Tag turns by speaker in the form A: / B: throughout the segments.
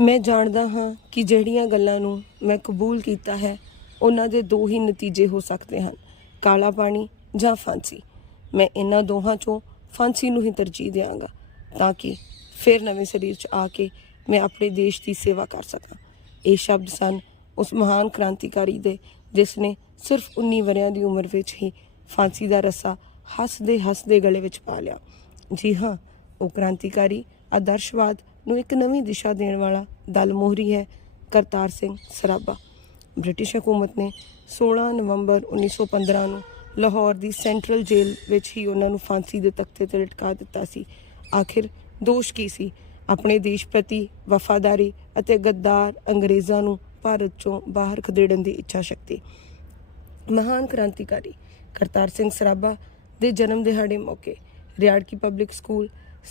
A: ਮੈਂ ਜਾਣਦਾ ਹਾਂ ਕਿ ਜਿਹੜੀਆਂ ਗੱਲਾਂ ਨੂੰ ਮੈਂ ਕਬੂਲ ਕੀਤਾ ਹੈ, ਉਹਨਾਂ ਦੇ ਦੋ ਹੀ ਨਤੀਜੇ ਹੋ ਸਕਦੇ ਹਨ, ਕਾਲਾ ਪਾਣੀ ਜਾਂ ਫਾਂਸੀ। ਮੈਂ ਇਹਨਾਂ ਦੋਹਾਂ ਚੋਂ ਫਾਂਸੀ ਨੂੰ ਹੀ ਤਰਜੀਹ ਦਿਆਂਗਾ, ਤਾਂ ਕਿ ਫਿਰ ਨਵੇਂ ਸਰੀਰ 'ਚ ਆ ਕੇ ਮੈਂ ਆਪਣੇ ਦੇਸ਼ ਦੀ ਸੇਵਾ ਕਰ ਸਕਾਂ। ਇਹ ਸ਼ਬਦ ਸਨ ਉਸ ਮਹਾਨ ਕ੍ਰਾਂਤੀਕਾਰੀ ਦੇ, ਜਿਸ ਨੇ ਸਿਰਫ 19 ਵਰਿਆਂ ਦੀ ਉਮਰ ਵਿੱਚ ਹੀ ਫਾਂਸੀ ਦਾ ਰੱਸਾ ਹੱਸਦੇ ਹੱਸਦੇ ਗਲੇ ਵਿੱਚ ਪਾ ਲਿਆ। ਜੀ ਹਾਂ, ਉਹ ਕ੍ਰਾਂਤੀਕਾਰੀ, ਆਦਰਸ਼ਵਾਦ ਨੂੰ ਇੱਕ ਨਵੀਂ ਦਿਸ਼ਾ ਦੇਣ ਵਾਲਾ ਦਲ ਮੋਹਰੀ ਹੈ, ਕਰਤਾਰ ਸਿੰਘ ਸਰਾਭਾ। ਬ੍ਰਿਟਿਸ਼ ਹਕੂਮਤ ਨੇ 16 ਨਵੰਬਰ 1915 ਨੂੰ ਲਾਹੌਰ ਦੀ ਸੈਂਟਰਲ ਜੇਲ੍ਹ ਵਿੱਚ ਹੀ ਉਹਨਾਂ ਨੂੰ ਫਾਂਸੀ ਦੇ ਤਖਤੇ ਤੇ ਲਟਕਾ ਦਿੱਤਾ ਸੀ। ਆਖਿਰ ਦੋਸ਼ ਕੀ ਸੀ? ਆਪਣੇ ਦੇਸ਼ ਪ੍ਰਤੀ ਵਫਾਦਾਰੀ ਅਤੇ ਗੱਦਾਰ ਅੰਗਰੇਜ਼ਾਂ ਨੂੰ ਭਾਰਤ ਚੋਂ ਬਾਹਰ ਖਦੇੜਨ ਦੀ ਇੱਛਾ ਸ਼ਕਤੀ। ਮਹਾਨ ਕ੍ਰਾਂਤੀਕਾਰੀ ਕਰਤਾਰ ਸਿੰਘ ਸਰਾਭਾ ਦੇ ਜਨਮ ਦਿਹਾੜੇ ਮੌਕੇ ਰਿਆੜਕੀ ਪਬਲਿਕ ਸਕੂਲ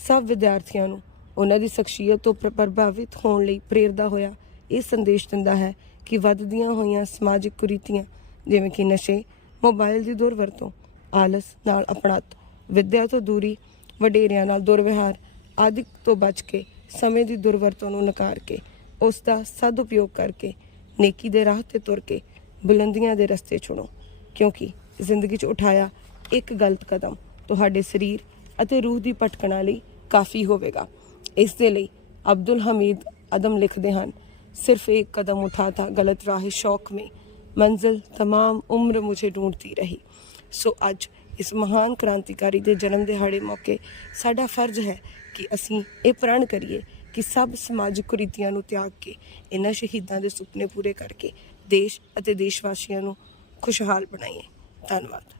A: ਸਭ ਵਿਦਿਆਰਥੀਆਂ ਨੂੰ ਉਹਨਾਂ ਦੀ ਸ਼ਖਸੀਅਤ ਤੋਂ ਪ੍ਰਭਾਵਿਤ ਹੋਣ ਲਈ ਪ੍ਰੇਰਦਾ ਹੋਇਆ ਇਹ ਸੰਦੇਸ਼ ਦਿੰਦਾ ਹੈ ਕਿ ਵੱਧਦੀਆਂ ਹੋਈਆਂ ਸਮਾਜਿਕ ਕੁਰੀਤੀਆਂ, ਜਿਵੇਂ ਕਿ ਨਸ਼ੇ, ਮੋਬਾਈਲ ਦੀ ਦੁਰਵਰਤੋਂ, ਆਲਸ ਨਾਲ ਅਪਣਤ, ਵਿੱਦਿਆ ਤੋਂ ਦੂਰੀ, ਵਡੇਰਿਆਂ ਨਾਲ ਦੁਰਵਿਹਾਰ, ਆਦਿ ਤੋਂ ਬਚ ਕੇ ਸਮੇਂ ਦੀ ਦੁਰਵਰਤੋਂ ਨੂੰ ਨਕਾਰ ਕੇ, ਉਸ ਦਾ ਸਦ ਉਪਯੋਗ ਕਰਕੇ, ਨੇਕੀ ਦੇ ਰਾਹ ਤੇ ਤੁਰ ਕੇ, ਬੁਲੰਦੀਆਂ ਦੇ ਰਸਤੇ ਚੁਣੋ, ਕਿਉਂਕਿ ਜ਼ਿੰਦਗੀ 'ਚ ਉਠਾਇਆ ਇੱਕ ਗਲਤ ਕਦਮ ਤੁਹਾਡੇ ਸਰੀਰ ਅਤੇ ਰੂਹ ਦੀ ਭਟਕਣਾ ਲਈ ਕਾਫੀ ਹੋਵੇਗਾ। ਇਸ ਦੇ ਲਈ ਅਬਦੁਲ ਹਮੀਦ ਅਦਮ ਲਿਖਦੇ ਹਨ ਸਿਰਫ ਇੱਕ ਕਦਮ ਉਠਾ था गलत राह शौक में मंजिल तमाम उम्र मुझे ढूंढती रही ਸੋ ਅੱਜ ਇਸ ਮਹਾਨ ਕ੍ਰਾਂਤੀਕਾਰੀ ਦੇ ਜਨਮ ਦਿਹਾੜੇ ਮੌਕੇ ਸਾਡਾ ਫਰਜ਼ ਹੈ ਕਿ ਅਸੀਂ ਇਹ ਪ੍ਰਣ ਕਰੀਏ ਕਿ ਸਭ ਸਮਾਜਿਕ ਕੁਰੀਤੀਆਂ ਨੂੰ ਤਿਆਗ ਕੇ ਇਹਨਾਂ ਸ਼ਹੀਦਾਂ ਦੇ ਸੁਪਨੇ ਪੂਰੇ ਕਰਕੇ ਦੇਸ਼ ਅਤੇ ਦੇਸ਼ ਵਾਸੀਆਂ ਨੂੰ ਖੁਸ਼ਹਾਲ ਬਣਾਈਏ ਧੰਨਵਾਦ